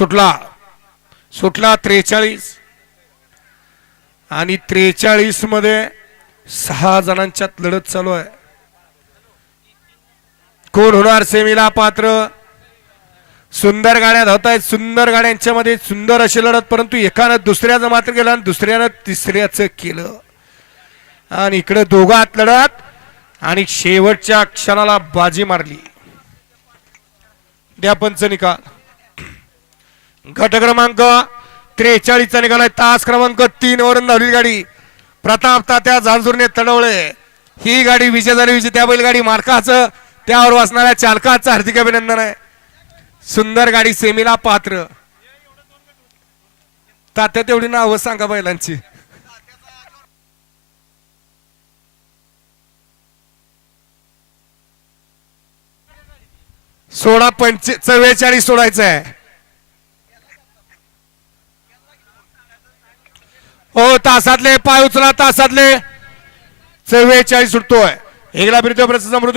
सुटला. सुटला त्रेचाळीस. आणि त्रेचाळीसमध्ये सहा जणांच्यात लढत चालू आहे. कोण होणार सेमीला पात्र? सुंदर गाड्या धावत आहेत. सुंदर गाड्यांच्या मध्ये सुंदर अशी लढत परंतु एकानं दुसऱ्याचं मात्र केलं आणि दुसऱ्यानं तिसऱ्याचं केलं. आणि इकडे दोघात लढत आणि शेवटच्या क्षणाला बाजी मारली. द्या पंच निकाल. गट क्रमांक त्रेचाळीसचा निघालाय. तास क्रमांक तीन वरून धावली गाडी. प्रताप तात्या झांजुरने तडवले ही गाडी विजय झाली. विजय त्या बैलगाडी मार्काचं त्यावर वाचणाऱ्या चालकाचं हार्दिक अभिनंदन आहे. सुंदर गाडी सेमीला पात्र. तात्या तेवढी नावं सांगा बैलांची. सोळा पंचे चव्वेचाळीस सोडायचं आहे हो तासातले पाय उचला तासातले. चव्वेचाळीस सुटतोय. एकदा बिरतो प्रसिद्ध मृत्यू